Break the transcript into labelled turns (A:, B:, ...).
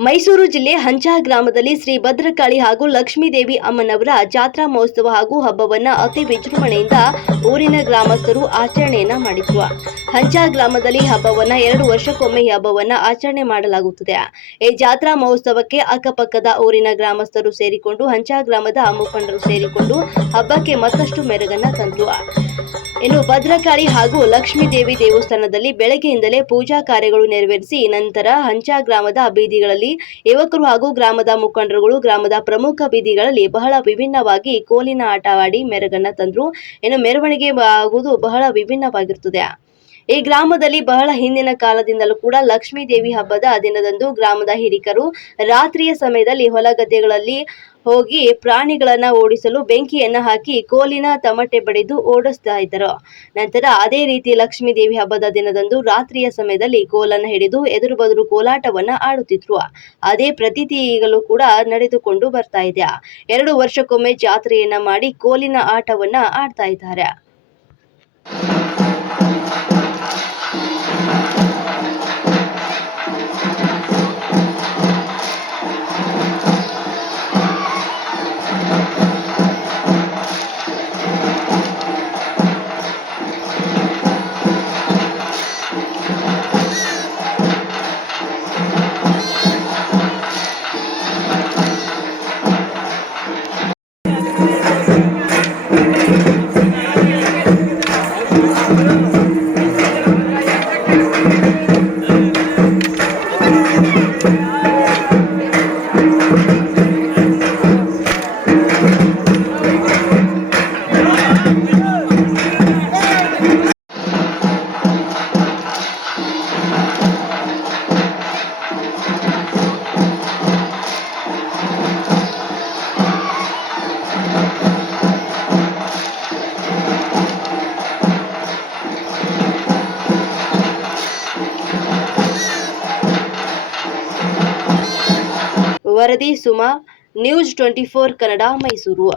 A: ಮೈಸೂರು ಜಿಲ್ಲೆ ಹಂಚಾ ಗ್ರಾಮದಲ್ಲಿ ಶ್ರೀ ಭದ್ರಕಾಳಿ ಹಾಗೂ ಲಕ್ಷ್ಮೀದೇವಿ ಅಮ್ಮನವರ ಜಾತ್ರಾ ಮಹೋತ್ಸವ ಹಾಗೂ ಹಬ್ಬವನ್ನ ಅತಿ ವಿಜೃಂಭಣೆಯಿಂದ ಊರಿನ ಗ್ರಾಮಸ್ಥರು ಆಚರಣೆಯನ್ನ ಮಾಡಿದ್ರು ಹಂಚಾ ಗ್ರಾಮದಲ್ಲಿ ಹಬ್ಬವನ್ನ ಎರಡು ವರ್ಷಕ್ಕೊಮ್ಮೆ ಈ ಹಬ್ಬವನ್ನ ಆಚರಣೆ ಮಾಡಲಾಗುತ್ತದೆ. ಈ ಜಾತ್ರಾ ಮಹೋತ್ಸವಕ್ಕೆ ಅಕ್ಕಪಕ್ಕದ ಊರಿನ ಗ್ರಾಮಸ್ಥರು ಸೇರಿಕೊಂಡು, ಹಂಚಾ ಗ್ರಾಮದ ಮುಖಂಡರು ಸೇರಿಕೊಂಡು ಹಬ್ಬಕ್ಕೆ ಮತ್ತಷ್ಟು ಮೆರುಗನ್ನ ತಂದ್ರು ಇನ್ನು ಭದ್ರಕಾಳಿ ಹಾಗೂ ಲಕ್ಷ್ಮೀದೇವಿ ದೇವಸ್ಥಾನದಲ್ಲಿ ಬೆಳಗ್ಗೆಯಿಂದಲೇ ಪೂಜಾ ಕಾರ್ಯಗಳು ನೆರವೇರಿಸಿ, ನಂತರ ಹಂಚಾ ಗ್ರಾಮದ ಬೀದಿಗಳಲ್ಲಿ ಯುವಕರು ಹಾಗೂ ಗ್ರಾಮದ ಮುಖಂಡರುಗಳು ಗ್ರಾಮದ ಪ್ರಮುಖ ಬೀದಿಗಳಲ್ಲಿ ಬಹಳ ವಿಭಿನ್ನವಾಗಿ ಕೋಲಿನ ಆಟವಾಡಿ ಮೆರಗನ್ನ ತಂದ್ರು. ಇನ್ನು ಮೆರವಣಿಗೆ ಆಗುವುದು ಬಹಳ ವಿಭಿನ್ನವಾಗಿರುತ್ತದೆ. ಈ ಗ್ರಾಮದಲ್ಲಿ ಬಹಳ ಹಿಂದಿನ ಕಾಲದಿಂದಲೂ ಕೂಡ ಲಕ್ಷ್ಮೀ ದೇವಿ ಹಬ್ಬದ ದಿನದಂದು ಗ್ರಾಮದ ಹಿರಿಕರು ರಾತ್ರಿಯ ಸಮಯದಲ್ಲಿ ಹೊಲ ಗದ್ದೆಗಳಲ್ಲಿ ಹೋಗಿ ಪ್ರಾಣಿಗಳನ್ನ ಓಡಿಸಲು ಬೆಂಕಿಯನ್ನ ಹಾಕಿ ಕೋಲಿನ ತಮಟೆ ಬಡಿದು ಓಡಿಸ್ತಾ ಇದ್ದರು. ನಂತರ ಅದೇ ರೀತಿ ಲಕ್ಷ್ಮೀ ದೇವಿ ಹಬ್ಬದ ದಿನದಂದು ರಾತ್ರಿಯ ಸಮಯದಲ್ಲಿ ಕೋಲನ್ನ ಹಿಡಿದು ಎದುರು ಬದುರು ಕೋಲಾಟವನ್ನ ಆಡುತ್ತಿದ್ರು. ಅದೇ ಪ್ರತೀತಿ ಈಗಲೂ ಕೂಡ ನಡೆದುಕೊಂಡು ಬರ್ತಾ ಇದೆ. ಎರಡು ವರ್ಷಕ್ಕೊಮ್ಮೆ ಜಾತ್ರೆಯನ್ನ ಮಾಡಿ ಕೋಲಿನ ಆಟವನ್ನ ಆಡ್ತಾ ಇದ್ದಾರೆ. ವರದಿ Suma news twenty four Kannada Mysuru.